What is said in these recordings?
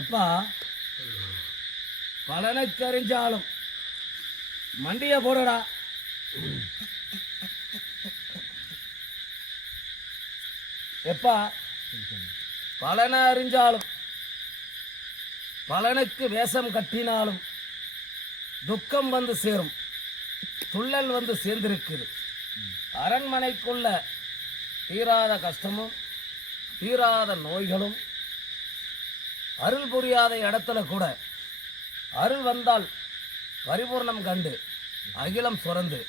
எப்பா பலனுக்கறிஞ்சாலும் மண்டிய போடுடா. எப்பா பலனை அறிஞ்சாலும் பலனுக்கு வேஷம் கட்டினாலும் துக்கம் வந்து சேரும், துள்ளல் வந்து சேர்ந்திருக்குது. அரண்மனைக்குள்ள தீராத கஷ்டமும் தீராத நோய்களும், அருள் புரியாத இடத்துல கூட அருள் வந்தால் பரிபூர்ணம் கண்டு அகிலம் சுரந்து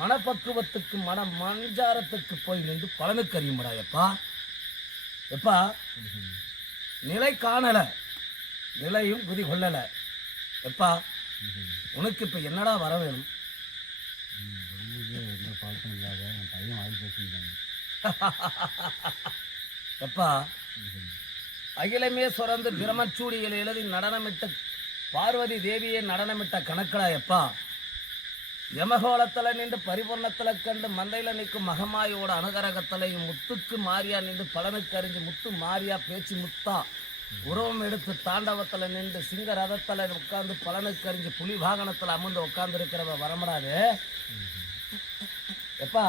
மனப்பக்குவத்துக்கு மஞ்சாரத்துக்கு போய் நின்று பலனுக்கு அறியும்டா. எப்பா எப்பா நிலை காணல, நிலையும் குதி கொள்ளல. எப்பா உனக்கு இப்ப என்னடா வர வேணும்? எப்பா அகிலமே சுரந்து பிரமச்சூடியில் எழுதி நடனமிட்ட பார்வதி தேவியை நடனமிட்ட கணக்கடா. எப்பா யமகோளத்தில் நின்று பரிபூர்ணத்தில் கண்டு மந்தையில் நிற்கும் மகமாயோட அனுகரகத்திலையும் முத்துக்கு மாறியா நின்று பலனுக்கு அறிஞ்சு முத்து மாறியா பேச்சு முத்தா உருவம் எடுத்து தாண்டவத்தில் நின்று சிங்க ரதத்தில் உட்கார்ந்து பலனுக்கு அறிஞ்சு புலி வாகனத்தில் அமர்ந்து உட்கார்ந்து இருக்கிறவ வரமுடாது. எப்பா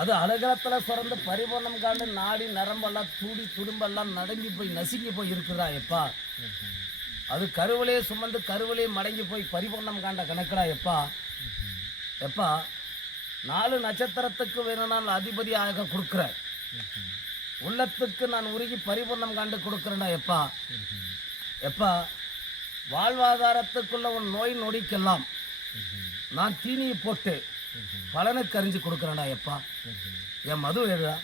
அது அழுகலத்தில் சுரந்து பரிபூர்ணம் காண்டு நாடி நரம்பெல்லாம் தூடி துடும்பெல்லாம் நடுங்கி போய் நசுங்கி போய் இருக்குதா. எப்பா அது கருவிலே சுமந்து கருவிலே மடங்கி போய் பரிபூர்ணம் காண்ட கணக்கடா. எப்பா எப்பா 4 நட்சத்திரத்துக்கு வேணும் அதிபதியாக கொடுக்குற உள்ளத்துக்கு நான் உருகி பரிபூர்ணம் காண்டு கொடுக்குறேன்டா. எப்பா எப்பா வாழ்வாதாரத்துக்குள்ள உன் நோய் நொடிக்கெல்லாம் நான் தீனியை போட்டு பலனுக்கு அறிஞ்சு கொடுக்குறேன்டா. எப்பா என் மது வேடா,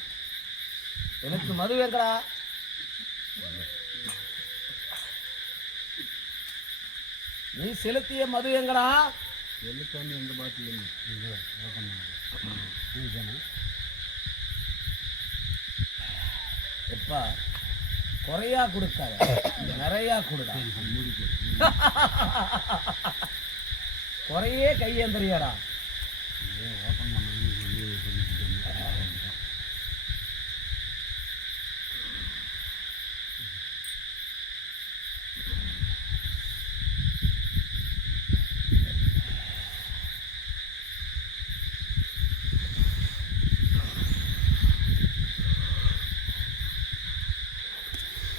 எனக்கு மது வேங்கடா. நீ செலுத்திய மது எங்கடா? எப்பா குறையா கொடுக்காத, நிறையா கொடுடா. குறையே கையேந்திரியாடா.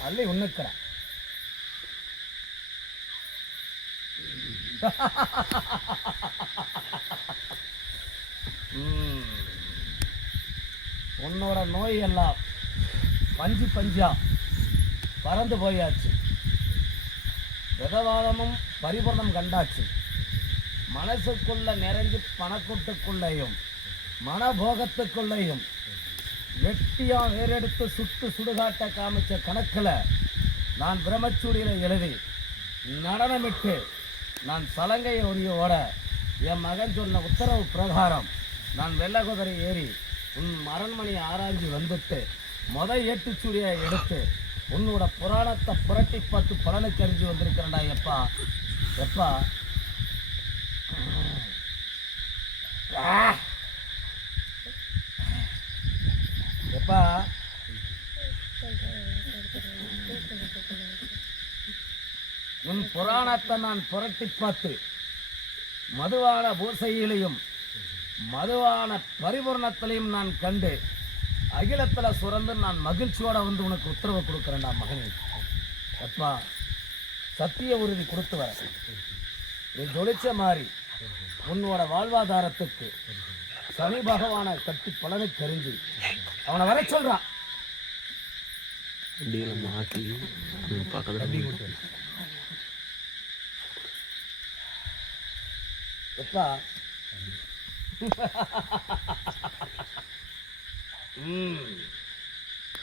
அள்ளி உண்ணுக்கிறான். உன்னோட நோய் எல்லாம் பஞ்சு பஞ்சா பறந்து போயாச்சு. விதவாதமும் பரிபூர்ணம் கண்டாச்சு. மனசுக்குள்ள நிறைஞ்சு பணக்கூட்டுக்குள்ளேயும் மனபோகத்துக்குள்ளேயும் வெட்டியா வேறெடுத்து சுட்டு சுடுகாட்ட காமிச்ச கணக்கில் நான் பிரம்மச்சூடியில் எழுதி நடனமிட்டு நான் சலங்கை ஒரியோட என் மகன் சொன்ன உத்தரவு பிரகாரம் நான் வெள்ளை குதிரை ஏறி உன் அரண்மனையை ஆராய்ச்சி வந்துட்டு ஏட்டுச்சூடியை எடுத்து உன்னோட புராணத்தை புரட்டி பார்த்து பலனுக்கு அறிஞ்சு வந்திருக்கிறேன்டா. எப்பா எப்பா எப்பா உன் புராணத்தை நான் புரட்டி பார்த்து மதுவான பூசையிலையும் மதுவான பரிபூர்ணத்திலையும் நான் கண்டு அகிலத்தில் சுரந்து நான் மகிழ்ச்சியோட வந்து உனக்கு உத்தரவு கொடுக்குறேன்டா மகனே. எப்பா சத்திய உறுதி கொடுத்து வர நீ ஜொலிச்ச மாதிரி உன்னோட வாழ்வாதாரத்துக்கு சனி பகவானை கட்டி பலனை தெரிஞ்சு அவனை வர சொல்றான். எப்பா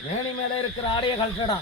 வேணி மேல இருக்கிற ஆடைய கழட்டடா.